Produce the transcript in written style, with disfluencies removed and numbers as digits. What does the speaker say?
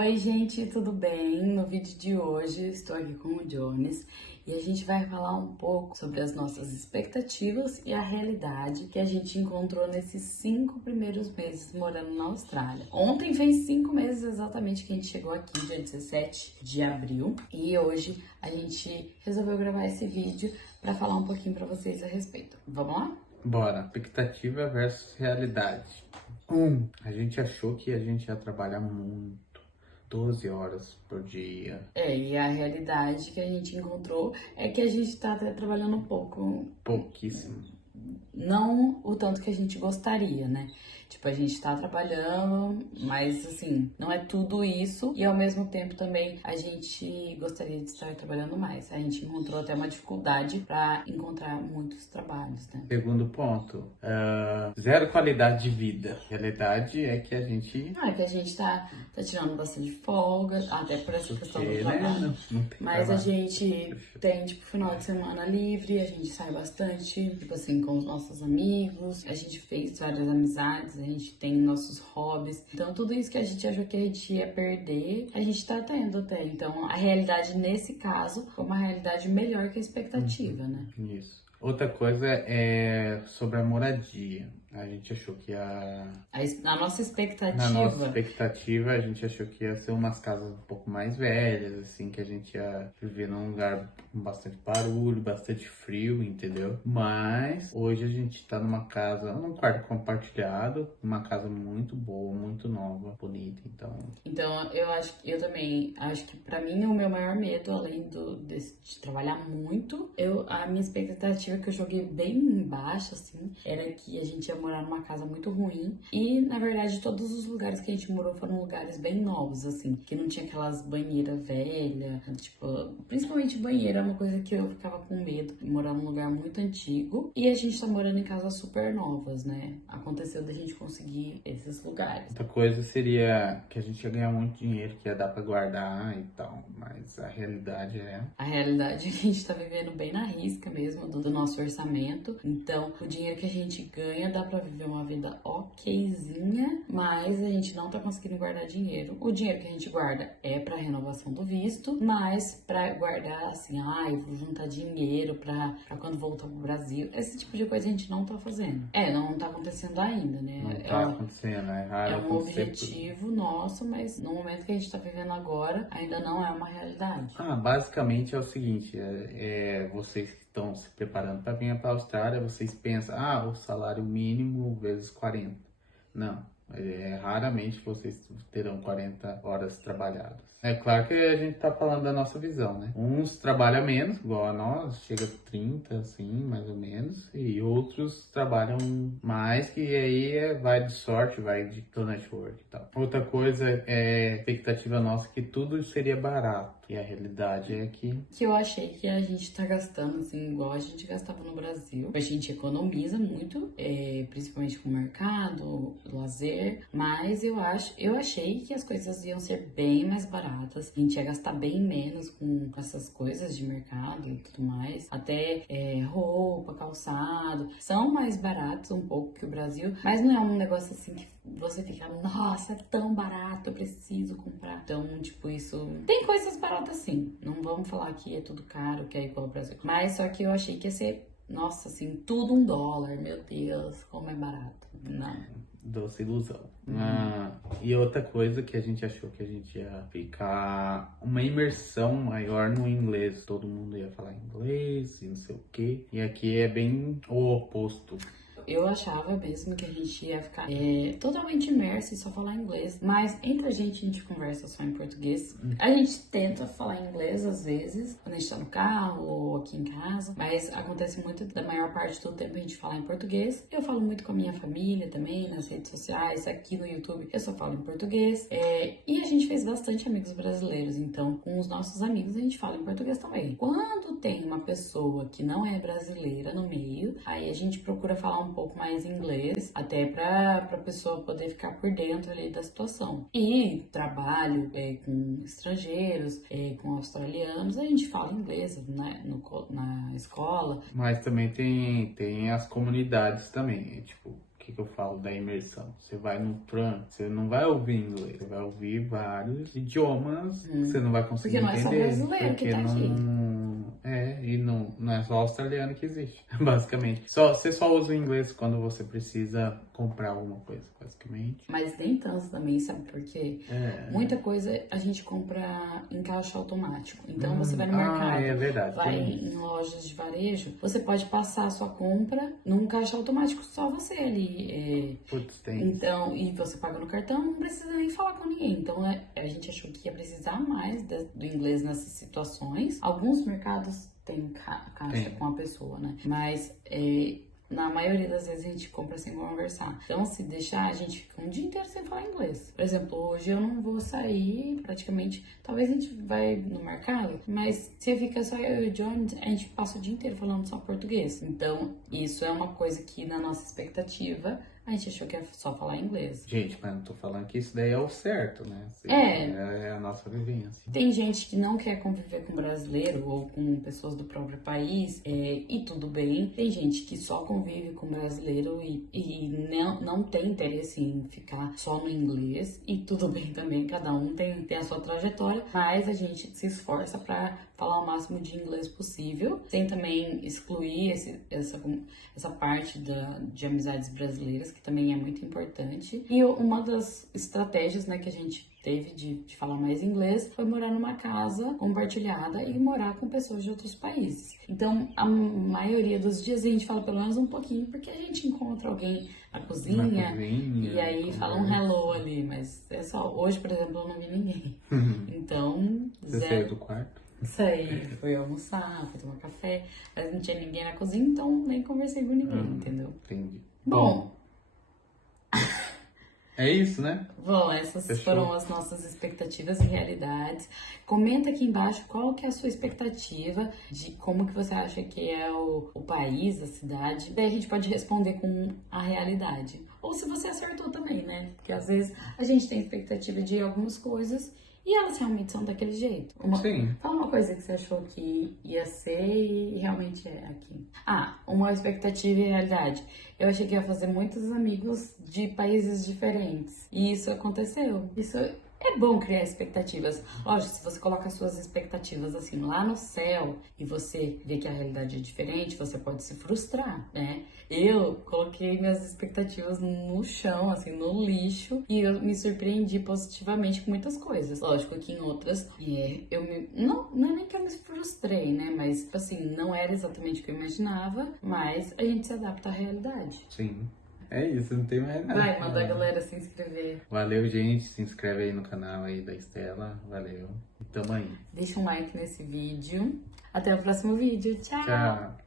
Oi, gente, tudo bem? No vídeo de hoje estou aqui com o Jones e a gente vai falar um pouco sobre as nossas expectativas e a realidade que a gente encontrou nesses 5 primeiros meses morando na Austrália. Ontem fez 5 meses exatamente que a gente chegou aqui, dia 17 de abril, e hoje a gente resolveu gravar esse vídeo para falar um pouquinho para vocês a respeito. Vamos lá? Bora, expectativa versus realidade. A gente achou que a gente ia trabalhar muito, 12 horas por dia, E a realidade que a gente encontrou é que a gente tá trabalhando um pouco. pouquíssimo. Não o tanto que a gente gostaria, né? Tipo, a gente tá trabalhando, mas assim, não é tudo isso. E ao mesmo tempo também a gente gostaria de estar trabalhando mais. A gente encontrou até uma dificuldade pra encontrar muitos trabalhos, né? Segundo ponto, zero qualidade de vida. Realidade é que a gente, Não, é que a gente tá tirando bastante folga, até por essa questão do porque, né, trabalho. não tem Mas a trabalho. gente tem, tipo, final de semana livre, a gente sai bastante, tipo assim, com os nossos amigos. A gente fez várias amizades, a gente tem nossos hobbies. Então, tudo isso que a gente achou que a gente ia perder, a gente tá tendo até. Então, a realidade nesse caso foi uma realidade melhor que a expectativa, né? Isso. Outra coisa é sobre a moradia. A gente achou que A nossa Na nossa expectativa. expectativa, a gente achou que ia ser umas casas um pouco mais velhas, assim, que a gente ia viver num lugar com bastante barulho, bastante frio, entendeu? Mas hoje a gente tá num quarto compartilhado, uma casa muito boa, muito nova, bonita, então. Então, eu também acho que pra mim o meu maior medo, além de trabalhar muito, a minha expectativa que eu joguei bem baixa, assim, era que a gente ia morar numa casa muito ruim. E, na verdade, todos os lugares que a gente morou foram lugares bem novos, assim, que não tinha aquelas banheiras velhas, tipo, principalmente banheira é uma coisa que eu ficava com medo, morar num lugar muito antigo. E a gente tá morando em casas super novas, né? Aconteceu da gente conseguir esses lugares. Outra coisa seria que a gente ia ganhar muito dinheiro, que ia dar pra guardar e tal, mas a realidade é. A realidade é que a gente tá vivendo bem na risca mesmo do nosso orçamento. Então, o dinheiro que a gente ganha dá pra viver uma vida okzinha, mas a gente não tá conseguindo guardar dinheiro. O dinheiro que a gente guarda é pra renovação do visto, mas pra guardar assim, vou juntar dinheiro pra quando voltar pro Brasil, esse tipo de coisa a gente não tá fazendo. Não tá acontecendo ainda, né? Não tá acontecendo, é raro É um acontecer. objetivo nosso, mas no momento que a gente tá vivendo agora, ainda não é uma realidade. Basicamente é o seguinte, vocês que estão se preparando para vir para a Austrália, vocês pensam, o salário mínimo vezes 40. Não, raramente vocês terão 40 horas trabalhadas. É claro que a gente tá falando da nossa visão, né? Uns trabalham menos, igual a nós, chega a 30, assim, mais ou menos, e outros trabalham mais, que aí vai de sorte, vai de network e tal. Outra coisa é expectativa nossa que tudo seria barato, e a realidade é Que eu achei que a gente tá gastando, assim, igual a gente gastava no Brasil. A gente economiza muito, principalmente com o mercado, lazer, mas eu achei que as coisas iam ser bem mais baratas. A gente ia gastar bem menos com essas coisas de mercado e tudo mais. Até roupa, calçado, são mais baratos um pouco que o Brasil, mas não é um negócio assim que você fica, nossa, é tão barato, eu preciso comprar. Então, tipo, isso... Tem coisas baratas sim, não vamos falar que é tudo caro, que é igual ao Brasil. Mas só que eu achei que ia ser, nossa, assim, tudo $1, meu Deus, como é barato. Não. Doce ilusão. E outra coisa que a gente achou que a gente ia ficar uma imersão maior no inglês. Todo mundo ia falar inglês e não sei o quê. E aqui é bem o oposto. Eu achava mesmo que a gente ia ficar totalmente imerso e só falar inglês. Mas entre a gente conversa só em português. A gente tenta falar inglês às vezes, quando a gente tá no carro ou aqui em casa. Mas acontece muito, da maior parte do tempo, a gente fala em português. Eu falo muito com a minha família também, nas redes sociais, aqui no YouTube eu só falo em português. E a gente fez bastante amigos brasileiros, então com os nossos amigos a gente fala em português também. Quando tem uma pessoa que não é brasileira no meio, aí a gente procura falar um pouco mais inglês, até pra pessoa poder ficar por dentro ali da situação. E trabalho com estrangeiros, com australianos, a gente fala inglês, né, na escola. Mas também tem as comunidades também, tipo, que eu falo da imersão? Você vai no Trump, você não vai ouvir inglês, você vai ouvir vários idiomas que você não vai conseguir Porque não é só entender. brasileiro que Porque tá aqui. e não é só australiano que existe, basicamente. Você só usa o inglês quando você precisa comprar alguma coisa, basicamente. Mas nem tanto também, sabe por quê? Muita coisa a gente compra em caixa automático. Então você vai no mercado, é verdade, vai tem em isso. lojas de varejo, você pode passar a sua compra num caixa automático, só você ali. Putz, tem isso. Então, e você paga no cartão, não precisa nem falar com ninguém. Então a gente achou que ia precisar mais do inglês nessas situações. Alguns mercados têm caixa com a pessoa, né? Mas na maioria das vezes a gente compra sem conversar. Então, se deixar, a gente fica um dia inteiro sem falar inglês. Por exemplo, hoje eu não vou sair praticamente. Talvez a gente vai no mercado, mas se fica só eu e o John, a gente passa o dia inteiro falando só português. Então, isso é uma coisa que na nossa expectativa a gente achou que ia só falar inglês. Gente, mas não tô falando que isso daí é o certo, né? É a nossa vivência. Tem gente que não quer conviver com brasileiro ou com pessoas do próprio país, e tudo bem. Tem gente que só convive com brasileiro e não tem interesse em ficar só no inglês, e tudo bem também, cada um tem a sua trajetória, mas a gente se esforça para falar o máximo de inglês possível, sem também excluir essa parte de amizades brasileiras, que também é muito importante. E uma das estratégias, né, que a gente teve de falar mais inglês foi morar numa casa compartilhada e morar com pessoas de outros países. Então, a maioria dos dias a gente fala pelo menos um pouquinho, porque a gente encontra alguém na cozinha e aí fala um hello ali, mas é só, hoje, por exemplo, eu não vi ninguém. Então, Você saiu do quarto? Saí, fui almoçar, fui tomar café, mas não tinha ninguém na cozinha, então nem conversei com ninguém, entendeu? Entendi. Bom, é isso, né? Bom, essas Fechou. foram as nossas expectativas e realidades. Comenta aqui embaixo qual que é a sua expectativa de como que você acha que é o país, a cidade. Daí a gente pode responder com a realidade. Ou se você acertou também, né? Porque às vezes a gente tem expectativa de algumas coisas e elas realmente são daquele jeito. Sim. Fala uma coisa que você achou que ia ser e realmente é aqui. Uma expectativa e realidade. Eu achei que ia fazer muitos amigos de países diferentes. E isso aconteceu. Isso é bom criar expectativas. Lógico, se você coloca suas expectativas assim lá no céu e você vê que a realidade é diferente, você pode se frustrar, né? Eu coloquei minhas expectativas no chão, assim, no lixo, e eu me surpreendi positivamente com muitas coisas. Lógico que em outras, não é nem que eu me frustrei, né? Mas, assim, não era exatamente o que eu imaginava, mas a gente se adapta à realidade. Sim. É isso, não tem mais nada. Vai, manda a galera se inscrever. Valeu, gente. Se inscreve aí no canal aí da Estela. Valeu. E tamo aí. Deixa um like nesse vídeo. Até o próximo vídeo. Tchau! Tchau.